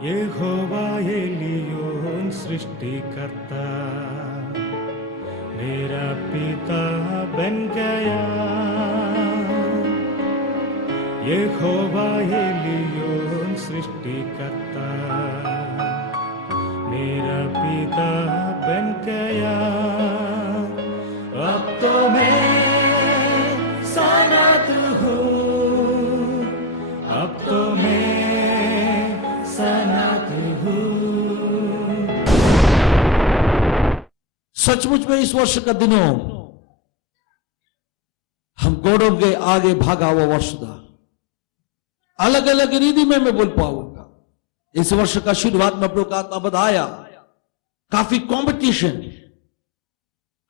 यहोवा Elyon सृष्टिकर्ता मेरा पिता बन गया। यहोवा एलियोन सृष्टिकर्ता मेरा पिता बन गया। अब तो मैं सनात हूँ, अब तो मैं सनात हूँ। सचमुच में इस वर्ष का दिनों हम घोड़ों के आगे भागा हुआ वर्ष था। अलग अलग रीति में मैं बोल पाऊंगा। इस वर्ष का शुरुआत में प्रभु का आत्मा बताया, काफी कंपटीशन,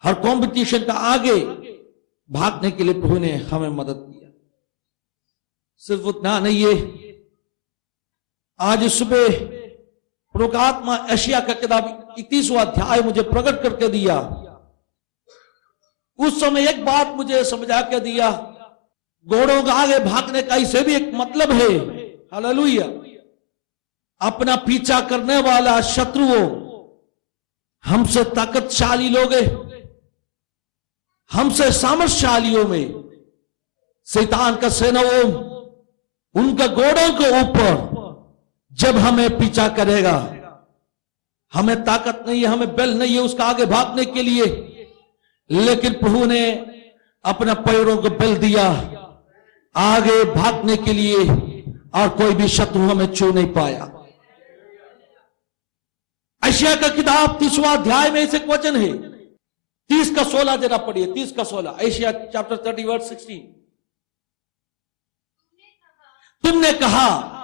हर कंपटीशन का आगे भागने के लिए प्रभु ने हमें मदद किया। सिर्फ उतना नहीं है, आज सुबह प्रभु का आत्मा एशिया का किताब 31वां अध्याय मुझे प्रकट करके दिया। उस समय एक बात मुझे समझा के दिया, घोड़ों का आगे भागने का इसे भी एक मतलब है। हालेलुया। अपना पीछा करने वाला शत्रुओं, हमसे ताकतशाली लोग, हमसे सामर्थशालियों में शैतान का सेनाओं, उनका घोड़ों के ऊपर जब हमें पीछा करेगा, हमें ताकत नहीं है, हमें बल नहीं है उसका आगे भागने के लिए, लेकिन प्रभु ने अपना पैरों को बल दिया आगे भागने के लिए, और कोई भी शत्रु हमें छू नहीं पाया। एशिया का किताब 30वां अध्याय में ऐसे वचन है, 30 का 16 जरा पढ़िए, 30 का 16, एशिया चैप्टर 30 वर्स 16। तुमने कहा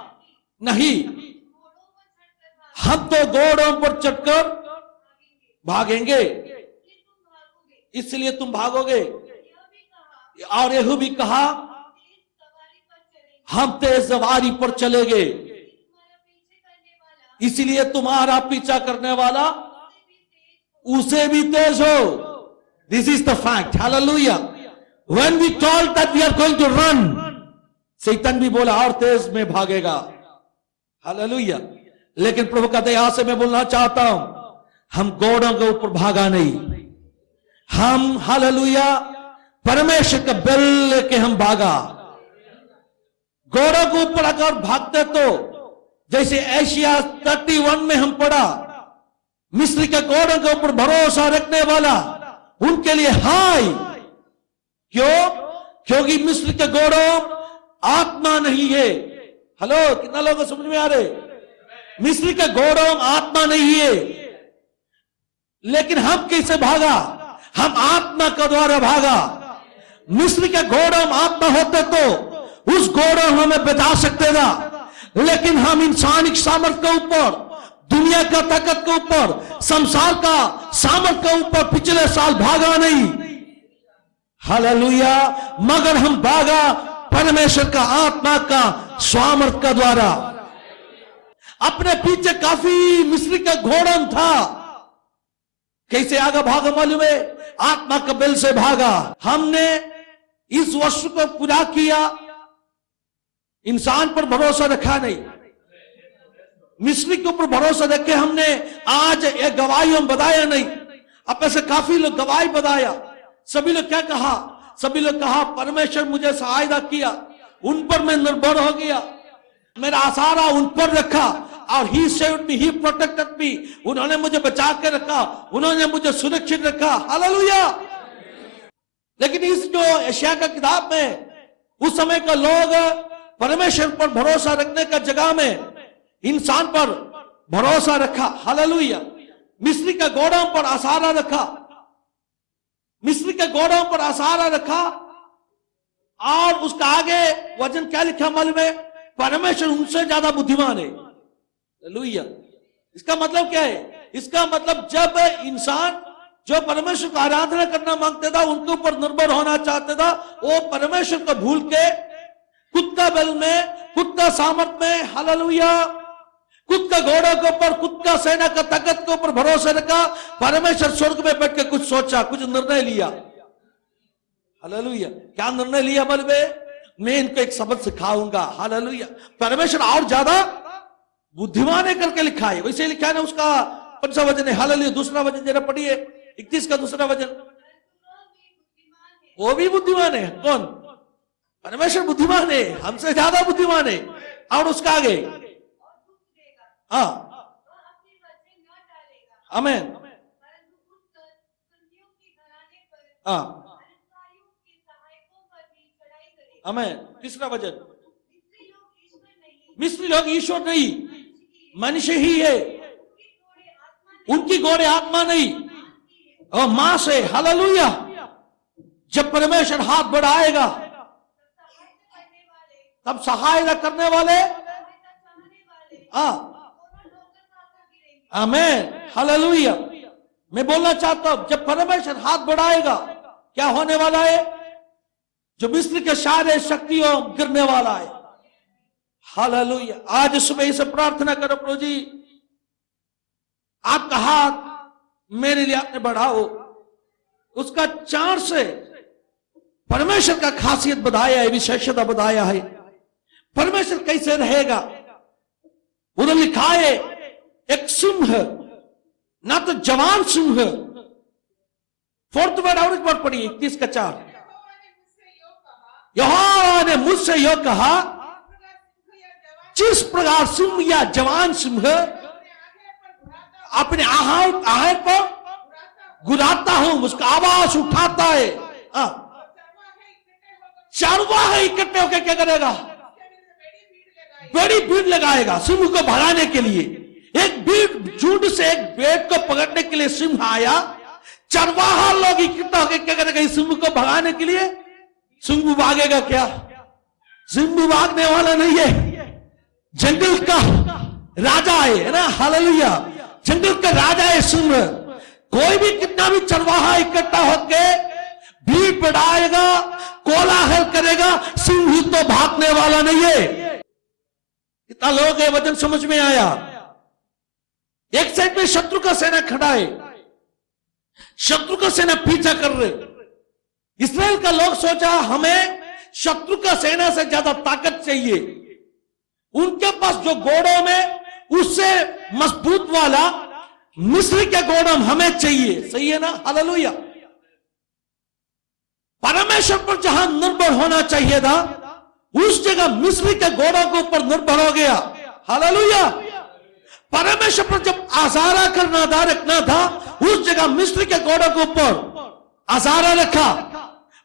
नहीं, हम तो घोड़ों पर चढ़कर भागेंगे, इसलिए तुम भागोगे। और यह भी कहा, हम तेज सवारी पर चलेंगे, इसलिए तुम्हारा पीछा करने वाला उसे भी तेज हो। This is the fact. Hallelujah. When we told that we are going to run, शैतान भी बोला और तेज में भागेगा। हालेलुया। लेकिन प्रभु का दया से मैं बोलना चाहता हूं, हम घोड़ों के ऊपर भागा नहीं, हम हालेलुया परमेश्वर का बल लेके हम भागा। घोड़ों के ऊपर अगर भागते तो जैसे एशिया 31 में हम पढ़ा, मिस्र के घोड़ों के ऊपर भरोसा रखने वाला उनके लिए हाय। क्यों? क्योंकि मिस्र के घोड़ों आत्मा नहीं है। हेलो, कितना लोगों को समझ में आ रहे? मिस्र के घोड़ों आत्मा नहीं है, लेकिन हम कैसे भागा? हम आत्मा के द्वारा भागा। मिस्र के घोड़ों आत्मा होते तो उस घोड़ों हमें बचा सकते था, लेकिन हम इंसानिक सामर्थ के ऊपर, दुनिया का ताकत के ऊपर, संसार का सामर्थ के ऊपर पिछले साल भागा नहीं। हालेलुया। मगर हम भागा परमेश्वर का आत्मा का सामर्थ का द्वारा। अपने पीछे काफी मिस्र का घोड़ा था, कैसे आगे भागा मालूम है? आत्मा का बल से भागा। हमने इस वर्ष को पूरा किया, इंसान पर भरोसा रखा नहीं, मिस्र के ऊपर भरोसा रखे हमने। आज एक गवाही हम बताया नहीं, अब ऐसे काफी लोग गवाही बताया। सभी लोग क्या कहा? सभी लोग कहा परमेश्वर मुझे सहायता किया, उन पर मैं निर्भर हो गया, मेरा आसारा उन पर रखा, और ही सेव्ड मी, ही प्रोटेक्टेड मी, उन्होंने मुझे बचा के रखा, उन्होंने मुझे सुरक्षित रखा। हालेलुया। लेकिन इस जो एशिया का किताब में उस समय का लोग परमेश्वर पर भरोसा रखने का जगह में इंसान पर भरोसा रखा। हालेलुया। मिस्र के घोड़ों पर आसारा रखा, मिस्र के घोड़ों पर आसारा रखा, और उसका आगे वचन क्या लिखा मालूम है? परमेश्वर उनसे ज्यादा बुद्धिमान है। हालेलुया। इसका मतलब क्या है? इसका मतलब जब इंसान जो परमेश्वर को आराधना करना मांगता था, उनके ऊपर निर्भर होना चाहता था, वो परमेश्वर को भूल के खुद का बल में, खुद का सामर्थ में, हालेलुया, खुद का घोड़ों के ऊपर, खुद का सेना का ताकत के ऊपर भरोसा रखा। परमेश्वर स्वर्ग में बैठ के कुछ सोचा, कुछ निर्णय लिया। हालेलुया। क्या निर्णय लिया मालूम है? मैं इनको एक सबक सिखाऊंगा। हालेलुया। परमेश्वर और ज्यादा बुद्धिमान है करके लिखा है, वैसे लिखा है ना। उसका कौन सा वचन है? हालेलुया। दूसरा वचन जरा पढ़िए, 31 का दूसरा वचन। वो भी बुद्धिमान है। कौन? परमेश्वर बुद्धिमान है, हमसे ज्यादा बुद्धिमान है। और उसका आगे, हाँ, आमेन, हाँ, आमेन। तीसरा वचन, मिस्री लोग ईश्वर नहीं, मनुष्य ही है। उनकी गोड़े आत्मा नहीं और मां से। हालेलुया। जब परमेश्वर हाथ बढ़ाएगा तब सहायता करने वाले, आमेन, हालेलुया। मैं बोलना चाहता हूं, जब परमेश्वर हाथ बढ़ाएगा क्या होने वाला है? जो मिस्र के सारे शक्तियों गिरने वाला है। हालेलुया। आज सुबह इसे प्रार्थना करो, प्रभु जी आपका हाथ मेरे लिए आपने बढ़ाओ। उसका चार से परमेश्वर का खासियत बताया है, विशेषता बताया है। परमेश्वर कैसे रहेगा? उन्होंने लिखा है एक सिंह, ना तो जवान सिंह। फोर्थ वर्ड और एक बार पढ़िए, 31 का 4। यहोवा ने मुझसे यो कहा, जिस प्रकार सिंह या जवान सिंह अपने आहार पर गुराता हूं, उसका आवाज उठाता है, चरवाहा इकट्ठे होकर क्या करेगा? बड़ी भीड़ लगाएगा सिंह को भगाने के लिए। एक भीड़ झुंड से एक भेड़ को पकड़ने के लिए सिंह आया। चरवाहा लोग इकट्ठा होकर क्या करेगा? इस सिंह को भगाने के लिए। सिंह भागेगा क्या? सिंह भागने वाला नहीं है, जंगल का राजा है ना। हालेलुया। जंगल का राजा है सिंह। कोई भी कितना भी चरवाहा इकट्ठा होकर भीड़ बढ़ाएगा, कोलाहल करेगा, सिंह तो भागने वाला नहीं है। कितना लोग है, वचन समझ में आया? एक साइड में शत्रु का सेना खड़ा है, शत्रु का सेना पीछा कर रहे। इस्राएल का लोग सोचा हमें शत्रु का सेना से ज्यादा ताकत चाहिए। उनके पास जो घोड़ों में उससे मजबूत वाला मिस्र के घोड़ा हमें चाहिए। सही है ना? हालेलुया। परमेश्वर पर जहां निर्भर होना चाहिए था, उस जगह मिस्र के घोड़ों के ऊपर निर्भर हो गया। हालेलुया। परमेश्वर पर जब आसारा करना था, रखना था, उस जगह मिस्र के घोड़ों के ऊपर आसारा रखा।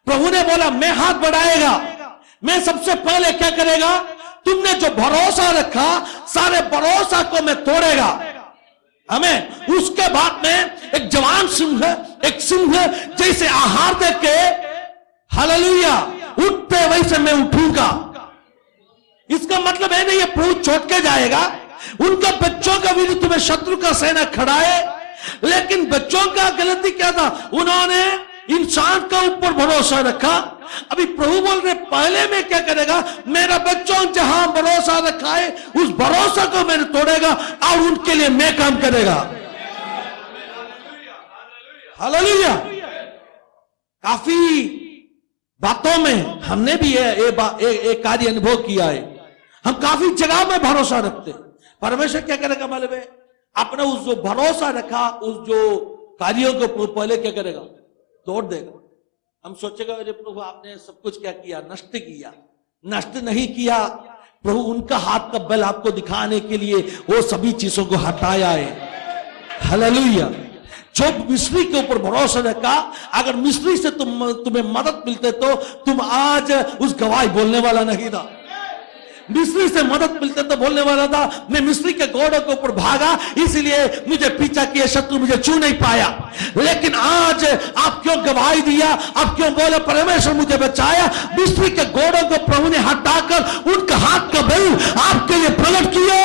प्रभु ने बोला मैं हाथ बढ़ाएगा, मैं सबसे पहले क्या करेगा? तुमने जो भरोसा रखा, सारे भरोसा को मैं तोड़ेगा। हमें उसके बाद में एक जवान सिंह, एक सिंह जैसे आहार दे के, हालेलुया, उठते वैसे मैं उठूंगा। इसका मतलब है नहीं ये प्रभु छोड़ के जाएगा। उनके बच्चों का विरुद्ध में शत्रु का सेना खड़ा है, लेकिन बच्चों का गलती क्या था? उन्होंने इंसान का ऊपर भरोसा रखा। अभी प्रभु बोल रहे पहले में क्या करेगा? मेरा बच्चों जहां भरोसा रखा है, उस भरोसा को मैंने तोड़ेगा और उनके लिए मैं काम करेगा। हालेलुया। काफी बातों में हमने भी एक कार्य अनुभव किया है। हम काफी जगह में भरोसा रखते हैं। परमेश्वर क्या करेगा मालूम है? अपने उस जो भरोसा रखा, उस जो कार्यों को पहले क्या करेगा? तोड़ देगा। हम सोचेगा अरे प्रभु आपने सब कुछ क्या किया? नष्ट किया। नष्ट नहीं किया। प्रभु उनका हाथ का बल आपको दिखाने के लिए वो सभी चीजों को हटाया है। हालेलुया। जो मिस्री के ऊपर भरोसा रखा, अगर मिस्री से तुम्हें मदद मिलते तो तुम आज उस गवाही बोलने वाला नहीं था। मिस्री से मदद मिलते तो बोलने वाला था मैं मिस्री के घोड़ों के ऊपर भागा, इसलिए मुझे पीछा किया, शत्रु मुझे छू नहीं पाया। लेकिन आज आप क्यों गवाही दिया? आप क्यों बोले परमेश्वर मुझे बचाया? मिस्री के घोड़ों को प्रभु ने हटाकर उनका हाथ का बल आपके लिए प्रकट किया।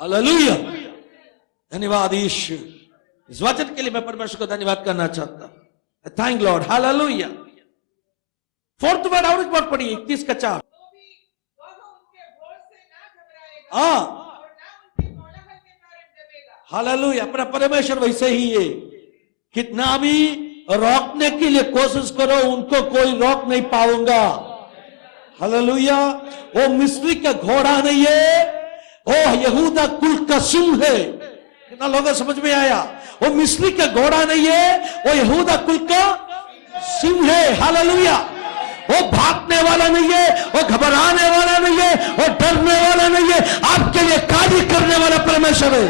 हालेलुया। धन्यवाद यीशु। इस वचन के लिए मैं परमेश्वर को धन्यवाद करना चाहता हूं। Thank Lord. Hallelujah. Fourth word और एक बार पढ़िए, 31 का 4। हालेलुया। अपना परमेश्वर वैसे ही है। कितना भी रोकने के लिए कोशिश करो, उनको कोई रोक नहीं पाऊंगा। हालेलुया। वो मिस्री का घोड़ा नहीं है, वो यहूदा कुल का सिंह है। कितना लोगों समझ में आया? वो मिस्री का घोड़ा नहीं है, वो यहूदा कुल का सिंह है। हालेलुया। वो भागने वाला नहीं है, वो घबराने वाला नहीं है, वो डरने वाला नहीं है, आपके लिए कार्य करने वाला परमेश्वर है।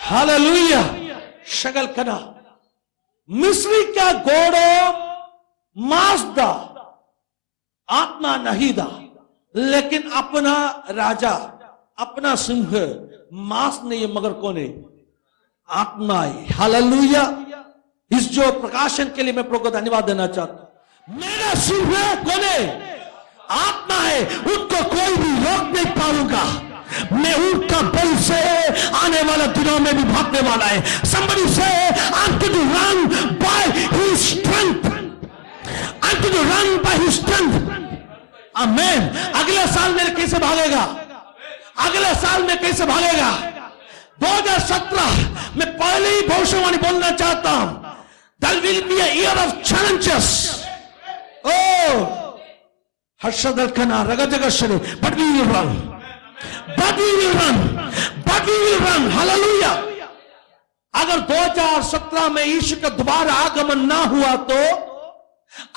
हालेलुया। शगल कना मिस्री का घोड़ो मांसदा, आत्मा नहीं दा, लेकिन अपना राजा, अपना सिंह मांस नहीं है, मगर कौन है? आत्मा है। हालेलुया। इस जो प्रकाशन के लिए मैं प्रभु को धन्यवाद देना चाहता हूं। मेरा सिंह कौन है? आत्मा है। उनको कोई भी रोक नहीं पाऊंगा। मैं उनका बल से आने वाला दिनों में भी भागने वाला है। Somebody say, I'm going to run by His strength. I'm going to run by His strength. Amen. अगले साल में कैसे भागेगा? अगले साल में कैसे भागेगा? 2017 में पहले ही भविष्यवाणी बोलना चाहता हूं। That will be a year of challenges. Oh, हर्षदल कना रगजग शरे, but we will run. But we will run. But we will run. Hallelujah. अगर 2017 में यीशु का दोबारा आगमन ना हुआ तो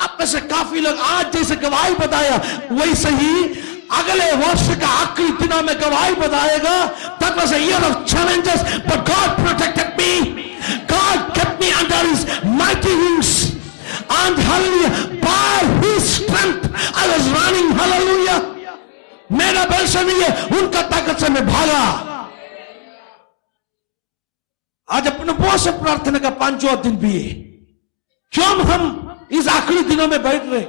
आप में से काफी लोग आज जैसे गवाही बताया वैसे ही अगले वर्ष का आखिरी दिनों में गवाही बताएगा। That was a year of challenges, but God protected me. God kept me under His mighty wings. And hallelujah, by His strength I was running. Hallelujah. मेरा बल से नहीं है, उनका ताकत से मैं भागा। आज अपने बहुत से प्रार्थना का 5वां दिन भी है। क्यों हम इस आखिरी दिनों में बैठ रहे?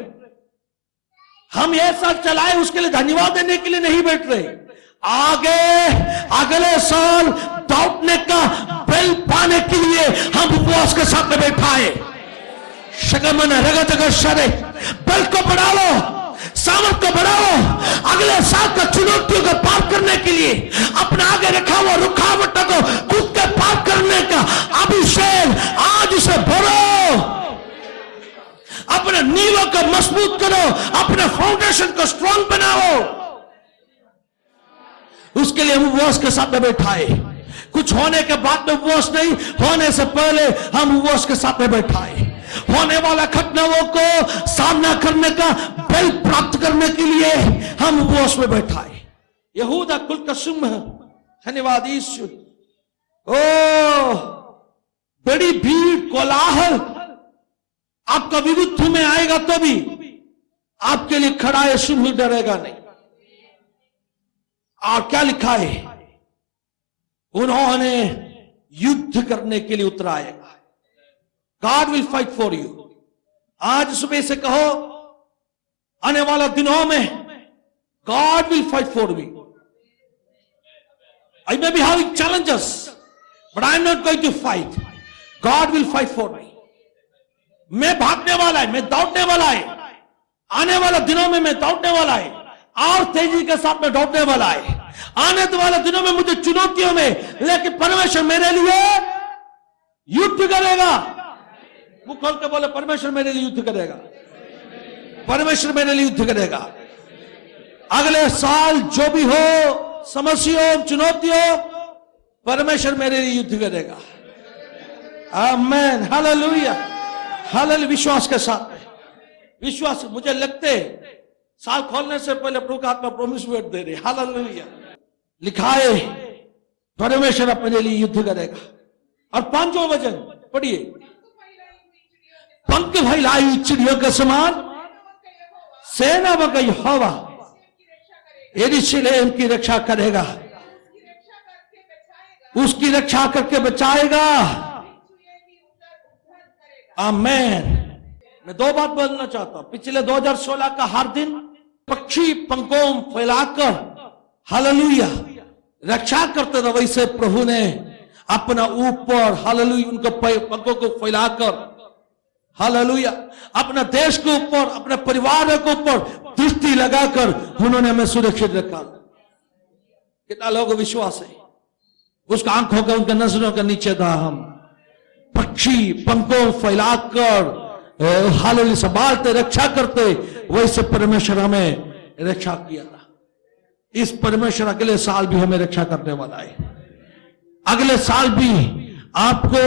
हम ये साल चलाए उसके लिए धन्यवाद देने के लिए नहीं बैठ रहे। आगे अगले साल दौड़ने का बल पाने के लिए हम उपवास के साथ में बैठा है। शगमन रगत शरे, बल को बढ़ा लो, सामर्थ को बढ़ाओ। अगले साल का चुनौतियों को पार करने के लिए अपना आगे रखा हुआ रुकावटों को कूद के पार करने का अभिषेक आज उसे भरो। अपने नींवों को मजबूत करो, अपने फाउंडेशन को स्ट्रांग बनाओ। उसके लिए हम उपवास के साथ में बैठाए। कुछ होने के बाद में उपवास नहीं, होने से पहले हम उपवास के साथ में बैठाए। होने वाला घटनाओं को सामना करने का बल प्राप्त करने के लिए हम उपवास में बैठाए। यहूदा कुल का सिंह, धन्यवाद यीशु। ओ बड़ी भीड़ कोलाहल आपका विरुद्ध में आएगा तो भी आपके लिए खड़ा है, सिंह डरेगा नहीं। और क्या लिखा है? उन्होंने युद्ध करने के लिए उतराएगा। God will fight for you. आज सुबह से कहो, आने वाला दिनों में God will fight for me. I may be having challenges, but I am not going to fight. God will fight for me. मैं भागने वाला है, मैं दौड़ने वाला है। आने वाला दिनों में मैं दौड़ने वाला है और तेजी के साथ में दौड़ने वाला है। आने वाले दिनों में मुझे चुनौतियों में, लेकिन परमेश्वर मेरे लिए युद्ध करेगा। वो खोल के बोले, परमेश्वर मेरे लिए युद्ध करेगा। परमेश्वर मेरे लिए युद्ध करेगा। अगले साल जो भी हो, समस्याओं चुनौतियों, परमेश्वर मेरे लिए युद्ध करेगा। आमेन, हालेलुया, हालेलुया। विश्वास के साथ, विश्वास। मुझे लगते साल खोलने से पहले प्रभु का आत्मा प्रॉमिस वर्ड दे रहे। हालेलुया। लिखा है परमेश्वर अपने लिए युद्ध करेगा। और 5वां वचन पढ़िए। पंख फैलाई चिड़ियों के समान सेना का यहोवा यरूशलेम की रक्षा करेगा, उसकी रक्षा करके बचाएगा। आमेन। मैं 2 बात बोलना चाहता हूं। पिछले 2016 का हर दिन पक्षी पंखों फैलाकर हालेलुया रक्षा करते थे, वैसे प्रभु ने अपना ऊपर हालेलुया उनको पंखों को फैलाकर हालेलुया अपना देश के ऊपर, अपने परिवार के ऊपर दृष्टि लगाकर उन्होंने हमें सुरक्षित रखा। कितना लोगों को विश्वास है? उसका आंखों का, उनके नजरों के नीचे था हम। पक्षी पंखों फैलाकर हालेलुया संभालते रक्षा करते, वैसे परमेश्वर हमें रक्षा किया था। इस परमेश्वर अगले साल भी हमें रक्षा करने वाला है। अगले साल भी आपको,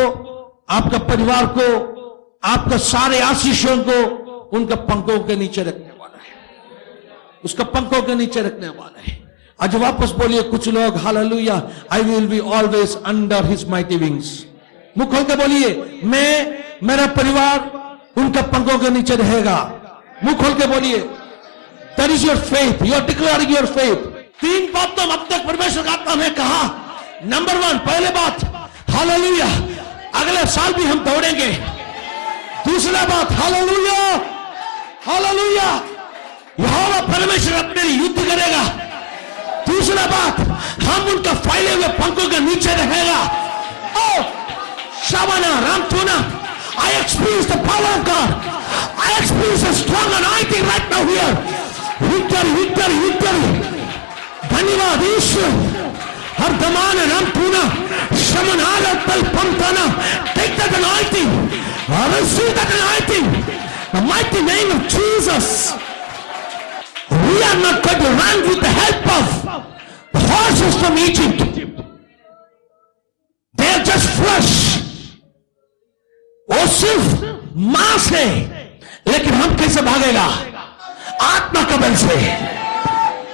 आपका परिवार को, आपका सारे आशीषों को उनका पंखों के नीचे रखने वाला है, उसका पंखों के नीचे रखने वाला है। आज वापस बोलिए कुछ लोग, hallelujah, I will be always under his mighty wings. मुख खोल के बोलिए, मैं, मेरा परिवार उनका पंखों के नीचे रहेगा। मुख खोल के बोलिए, that is your faith, you are declaring your faith. 3 बात तो अब तक परमेश्वर का आत्मा ने कहा। नंबर 1, पहले बात, हालेलुया, अगले साल भी हम दौड़ेंगे। दूसरा बात, हालेलुया, हालेलुया, यहोवा परमेश्वर अपने लिए युद्ध करेगा। तीसरा बात, हम उनका फैले हुए पंखों के नीचे रहेगा। ओ शाबाना रामथुना, I experience the power of God. I experience a strong anointing right now here. Victory, victory, victory. धन्यवाद ईश्वर। हर दमान रामथुना, शमनाला तल पंथना, take that anointing. I receive that anointing. The mighty name of Jesus. We are not going to run with the help of the horses from Egypt. They are just flesh. वो सिर्फ मांस है, लेकिन हम कैसे भागेगा? आत्मा का बल से।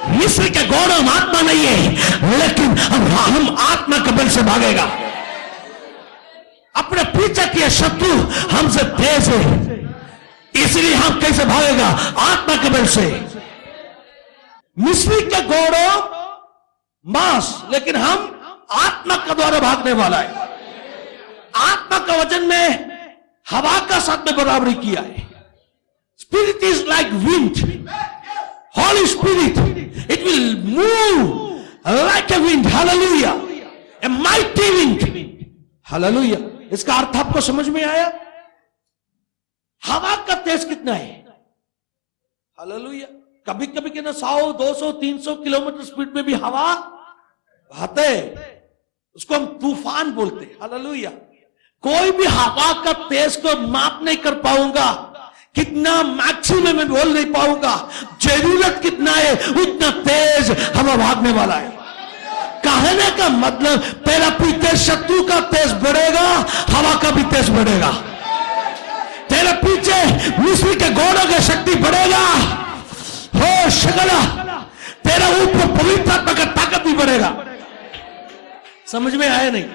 मिस्र के घोड़ों में आत्मा नहीं है, लेकिन हम आत्मा के बल से भागेगा। अपने पीछे किए शत्रु हमसे तेज है, इसलिए हम कैसे भागेगा? आत्मा के बल से। मिस्र के घोड़ों मांस, लेकिन हम आत्मा के द्वारा भागने वाला है। आत्मा का वचन में हवा का साथ में बराबरी किया है। Spirit is like wind, Holi spirit, it will move like a wind, hallelujah, a mighty wind, hallelujah. इसका अर्थ आपको समझ में आया? हवा का तेज कितना है? हालेलुया। कभी कभी के ना 100, 200, 300 किलोमीटर स्पीड में भी हवा बहते, उसको हम तूफान बोलते हैं। हालेलुया। कोई भी हवा का तेज को माप नहीं कर पाऊंगा, कितना मैक्सिमम में बोल नहीं पाऊंगा। जरूरत कितना है उतना तेज हवा भागने वाला है। कहने का मतलब, तेरा पीछे शत्रु का तेज बढ़ेगा, हवा का भी तेज बढ़ेगा। तेरे पीछे मिस्र के घोड़ों की शक्ति बढ़ेगा, हो शकला, तेरा ऊपर पवित्र आत्मा का ताकत भी बढ़ेगा। समझ में आया नहीं?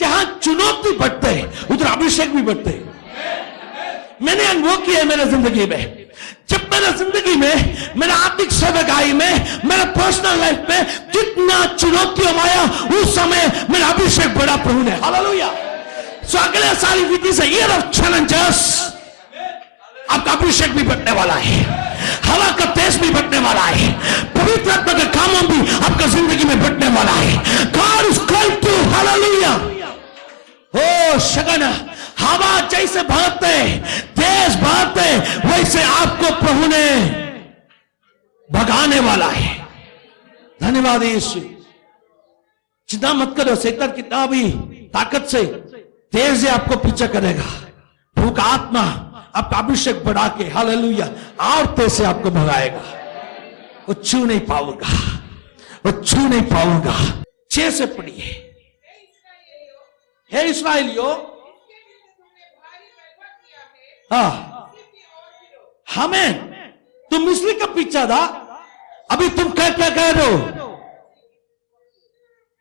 जहां चुनौती बढ़ते हैं उधर अभिषेक भी बढ़ते हैं। मैंने अनुभव किया है मेरे जिंदगी में। जब मेरे जिंदगी में, मेरा आत्मिक सेवकाई में, मेरे पर्सनल लाइफ में जितना चुनौतियों आया, उस समय मेरा अभिषेक बढ़ा प्रभु ने। हालेलुया। सो अगले साल with this year of challenges, आपका अभिषेक भी बढ़ने वाला है, हवा का तेज भी बढ़ने वाला है, पवित्र आत्मा के कामों भी आपका जिंदगी में बढ़ने वाला है। God is going to, hallelujah. ओ शगन, हवा जैसे बहते, तेज बहते, वैसे आपको प्रभु ने भगाने वाला है। धन्यवाद यीशु। चिंता मत करो, शैतान कितना भी ताकत से तेज है आपको पीछे करेगा। प्रभु का आत्मा आपका अभिषेक बढ़ा के, हालेलुया, और तेज से आपको भगाएगा। वो छू नहीं पाऊंगा, वो छू नहीं पाऊंगा। 6 से पढ़िए। हे इस्राएलियों, हाँ, हमें तुम मिस्र का पीछा था, अभी तुम क्या क्या कह रहे हो?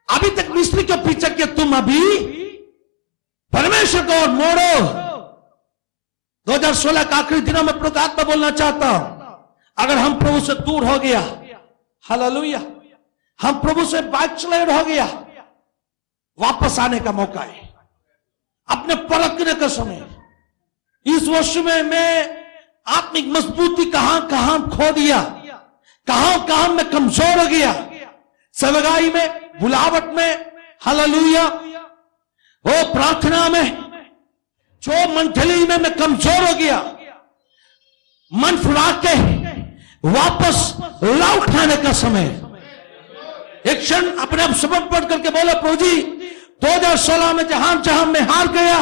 अभी तक मिस्र का पीछा किया, तुम अभी परमेश्वर को और मोड़ो। 2016 के आखिरी दिनों में प्रभु का आत्मा बोलना चाहता हूं, अगर हम प्रभु से दूर हो गया, हालेलुया, हम प्रभु से बैकस्लाइड हो गया, वापस आने का मौका है, अपने परखने का समय। इस वर्ष में मैं आत्मिक मजबूती कहां कहां खो दिया, कहां कहां मैं कमजोर हो गया, सेवकाई में, बुलावट में, हालेलुया, वो प्रार्थना में, जो मंडली में मैं कमजोर हो गया, मन फुला के वापस लौटाने का समय। एक क्षण अपने आप समर्पण करके बोला, प्रभु जी 2016 में जहां जहां मैं हार गया,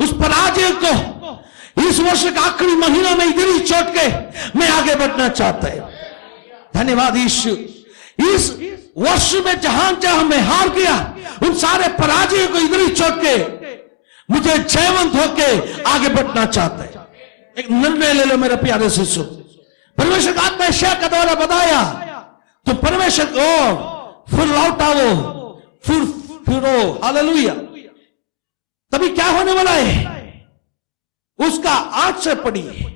उस पराजय को इस वर्ष के आखिरी महीनों में इधर ही छोड़ के मैं आगे बढ़ना चाहता हूं। धन्यवाद यीशु। इस वर्ष में जहां जहां मैं हार गया, उन सारे पराजयों को इधर ही छोड़ के मुझे जयवंत होके आगे बढ़ना चाहता है। एक निर्णय ले लो मेरे प्यारे शिशु। परमेश्वर का आत्मा यशायाह का द्वारा बताया, तो परमेश्वर को फिर लौट आओ, फिरो। हालेलुया। तभी क्या होने वाला है? उसका आज से पढ़िए।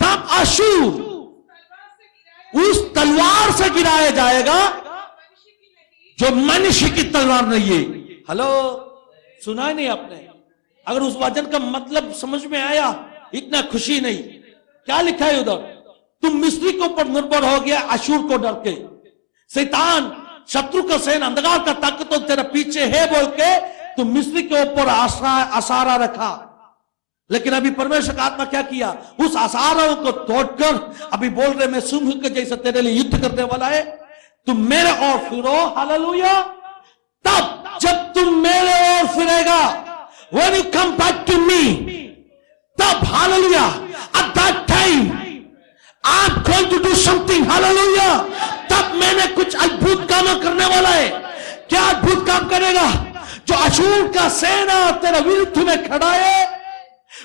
तब अशूर उस तलवार से गिराया जाएगा जो मनुष्य की तलवार नहीं है। हेलो, सुना नहीं आपने? अगर उस वचन का मतलब समझ में आया, इतना खुशी नहीं। क्या लिखा है उधर? तुम मिस्री के ऊपर निर्भर हो गया अशूर को डर के। शैतान, शत्रु का सेना, अंधकार का ताकत तो तेरे पीछे है बोल के तुम मिस्री के ऊपर आसारा रखा। लेकिन अभी परमेश्वर का आत्मा क्या किया? उस आसारों को तोड़कर अभी बोल रहे, मैं सिंह के जैसा तेरे लिए युद्ध करने वाला है, तुम मेरे ओर फिरो। हालेलुया। तब जब तुम मेरे ओर फिरेगा, when you come back to me, तब hallelujah, at that time I'm going to do something। Hallelujah. तब मैंने कुछ अद्भुत काम करने वाला है। क्या अद्भुत काम करेगा? जो अशूर का सेना तेरे विरुद्ध में खड़ा है,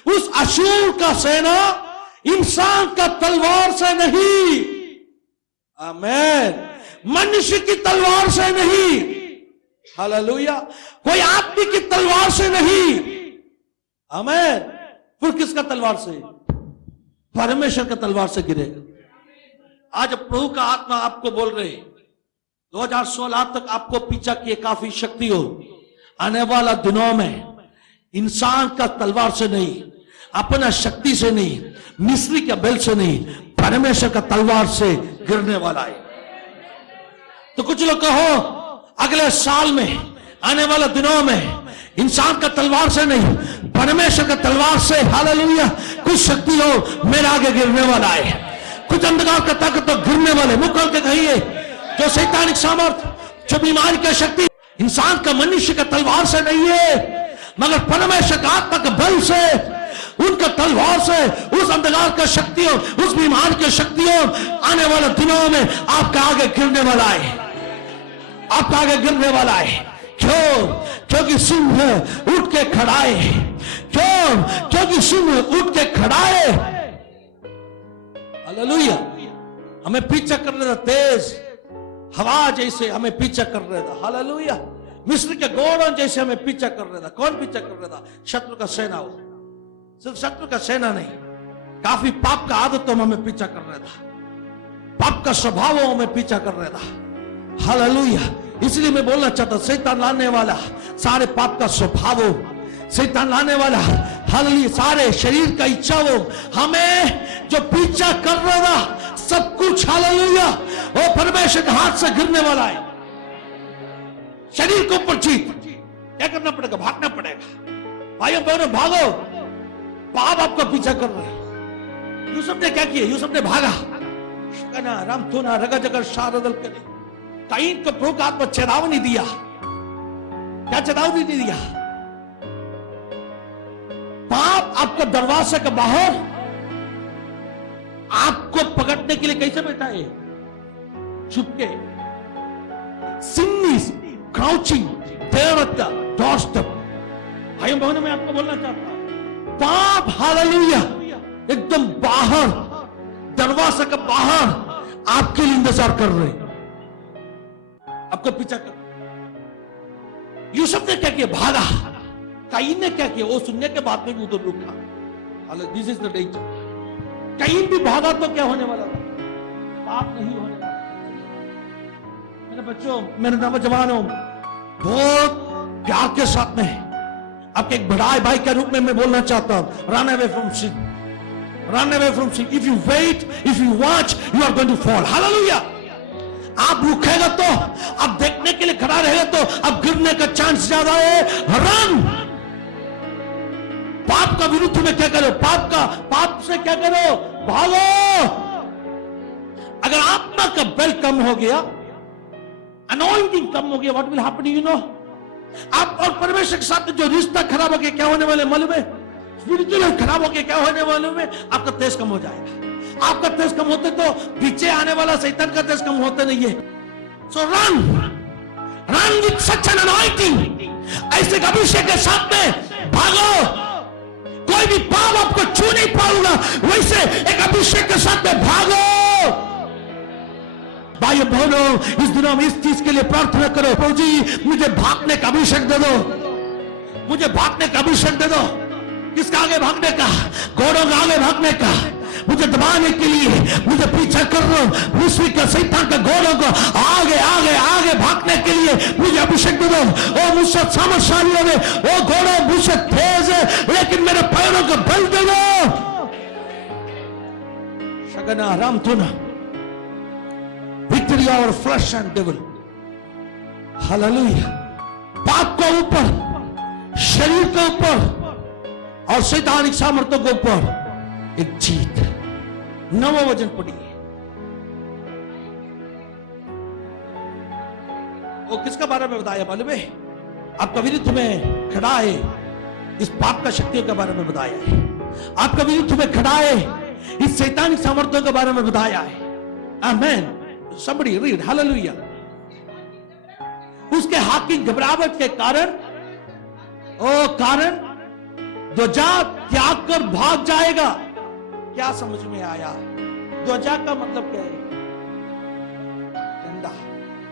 उस अशूर का सेना इंसान का तलवार से नहीं, आमीन, मनुष्य की तलवार से नहीं, हालेलुया, कोई आदमी की तलवार से नहीं, आमीन, फिर किसका तलवार से? परमेश्वर का तलवार से गिरेगा। आज प्रभु का आत्मा आपको बोल रहे, 2016 तक आपको पीछा किए काफी शक्ति हो, आने वाला दिनों में इंसान का तलवार से नहीं, अपना शक्ति से नहीं, मिस्री के बेल से नहीं, परमेश्वर का तलवार से गिरने वाला है। तो कुछ लोग कहो अगले साल में, आने वाला दिनों में इंसान का तलवार से नहीं, परमेश्वर का तलवार से, हालेलुया, कुछ शक्ति हो मेरे आगे गिरने वाला है। कुछ अंधकार का ताकत तो गिरने वाले, मुख खोल के कहिए, जो शैतानिक सामर्थ, जो बीमारी का शक्ति इंसान का, मनुष्य का तलवार से नहीं है, मगर परमेश्वर का आत्मा के बल से, उनका तलवार से, उस अंधकार का शक्तियों, उस बीमार की शक्तियों आने वाले दिनों में आपका आगे गिरने वाला है, आपका आगे गिरने वाला है। क्यों? क्योंकि सिंह उठ के खड़ा है। क्यों? क्योंकि सिंह उठ के खड़ा है। हालेलुया। हमें पीछा कर रहा था, तेज हवा जैसे हमें पीछा कर रहा था। हालेलुया। मिस्र के घोड़ों जैसे हमें पीछा कर रहा था। कौन पीछा कर रहा था? शत्रु का सेना हो। सिर्फ शत्रु का सेना नहीं, काफी पाप का आदतों में हमें पीछा कर रहा था, पाप का स्वभावों में पीछा कर रहा था। हालेलुया। इसलिए मैं बोलना चाहता, शैतान लाने वाला सारे पाप का स्वभावों, शैतान लाने वाला हालेलुया सारे शरीर का इच्छा हो, हमें जो पीछा कर रहा था सब कुछ, हालेलुया, वो परमेश्वर के हाथ से गिरने वाला है। शरीर के ऊपर जीत, क्या करना पड़ेगा? भागना पड़ेगा। भाइयों बहनों, भागो, पाप आपका पीछा कर रहे हैं। यूसुफ ने क्या किया? यूसुफ ने भागा, राम थोना रगा जगर शारदल करे। काइन को प्रभु का आत्मा चेतावनी दिया। क्या चेतावनी दिया? पाप आपका दरवाजे के बाहर आपको पकड़ने के लिए कैसे बैठा है? छुपके, sin is crouching there at the doorstep. भाइयों बहनों, मैं आपको बोलना चाहता हूं, पाप हालेलुया एकदम बाहर, दरवाजे के बाहर आपके लिए इंतजार कर रहे हैं, आपको पीछा कर। यूसुफ ने क्या किया? भागा। काइन ने क्या किया? वो सुनने के बाद में भी उधर रुका। This is the danger. Cain भी भागा तो क्या होने वाला था? पाप नहीं होने वाला। मेरे बच्चों, मेरे नौजवानों, बहुत प्यार के साथ में आपके एक बड़ा भाई के रूप में मैं बोलना चाहता हूं, run away from sin, run away from sin. If you wait, if you watch, you are going to fall. Hallelujah. आप रुकेगा तो, आप देखने के लिए खड़ा रहेगा तो आप गिरने का चांस ज्यादा है। रन। पाप का विरुद्ध में क्या करो? पाप से क्या करो? भागो। अगर आत्मा का बल कम हो गया, अनॉइंटिंग कम हो गया, what will happen? You know, आप और परमेश्वर के साथ जो रिश्ता खराब हो गया, क्या होने वाले मालूम है? स्पिरिचुअल खराब होके क्या होने वाले में आपका तेज कम हो जाएगा। आपका तेज कम होते तो पीछे आने वाला शैतान का तेज कम होते नहीं है। So run with such an anointing, ऐसे अभिषेक के साथ में भागो। कोई भी पाप आपको छू नहीं पाऊंगा, वैसे एक अभिषेक के साथ में भागो। भाई बहनों, इस दिनों में इस चीज के लिए प्रार्थना करो, प्रभु जी मुझे भागने का अभिषेक दे दो, मुझे भागने का अभिषेक दे दो। किसका आगे भागने का? घोड़ों का आगे भागने का। मुझे दबाने के लिए, मुझे पीछा कर लो, विश्व का शैतान का घोड़ों को आगे आगे आगे भागने के लिए मुझे अभिषेक दे दो। ओ मुझसे सामर्थशाली हो, वो घोड़ों मुझसे तेज है, लेकिन मेरे पैरों को बल दे दो। शगना राम तुना victory over flash and devil. Hallelujah. पाप के ऊपर, शरीर के ऊपर और शैतानिक सामर्थ्यों के ऊपर एक जीत। 9वां वचन पढ़िए। वो किसका बारे में बताया मालूम है? आपका विरुद्ध में खड़ा है, इस पाप का शक्तियों के बारे में बताया है। आपका विरुद्ध में खड़ा है, इस शैतानिक सामर्थ्यों के बारे में बताया है। आमेन। Somebody read hallelujah। उसके हाथ की घबराहट के कारण ध्वजा त्याग कर भाग जाएगा। क्या समझ में आया? ध्वजा का मतलब क्या है? झंडा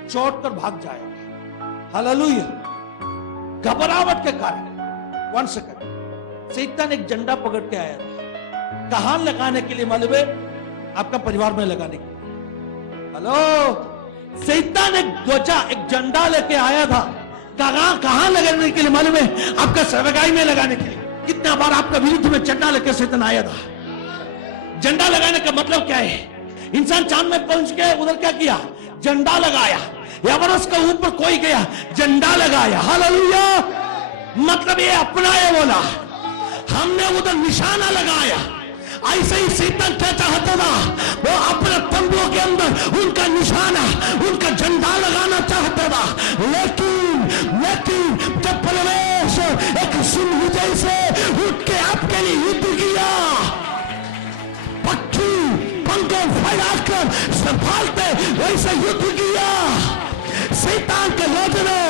छोड़ कर भाग जाएगा। हालेलुया। घबराहट के कारण। 1 सेकंड, शैतान एक झंडा पकड़ के आया था। कहां लगाने के लिए मालूम है? आपका परिवार में लगाने के लिए। हेलो, शैतान एक ध्वजा, एक झंडा लेके आया था। कहां लगाने के लिए मालूम है? आपका सेवकाई में लगाने के लिए। कितना बार आपका विरुद्ध में झंडा लेके शैतान आया था। झंडा लगाने का मतलब क्या है? इंसान चांद में पहुंच के उधर क्या किया? झंडा लगाया। एवरेस्ट के ऊपर कोई गया, झंडा लगाया। हालेलुया। मतलब ये अपना है बोला, हमने उधर निशाना लगाया। ऐसे ही शैतान क्या चाहता था? वो अपने तंबुओं के अंदर उनका निशाना, उनका झंडा लगाना चाहता था। लेकिन जब परमेश्वर एक सिंह जैसे उठ के आपके लिए युद्ध किया, पक्षी पंखों फैलाकर संभालते वैसे युद्ध किया। शैतान के लोचनों,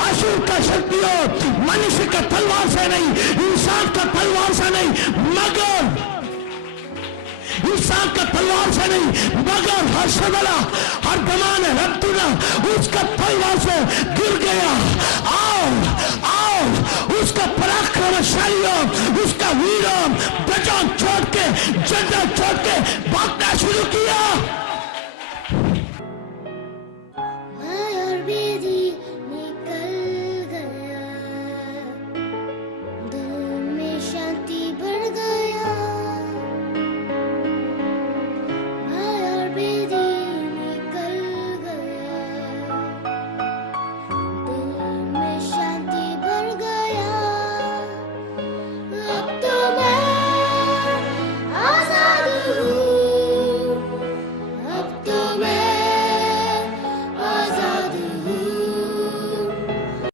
असुर का शक्तियों, मनुष्य का तलवार से नहीं, इंसान का तलवार से नहीं, मगर इंसान का तलवार से नहीं, मगर हर सदला, हर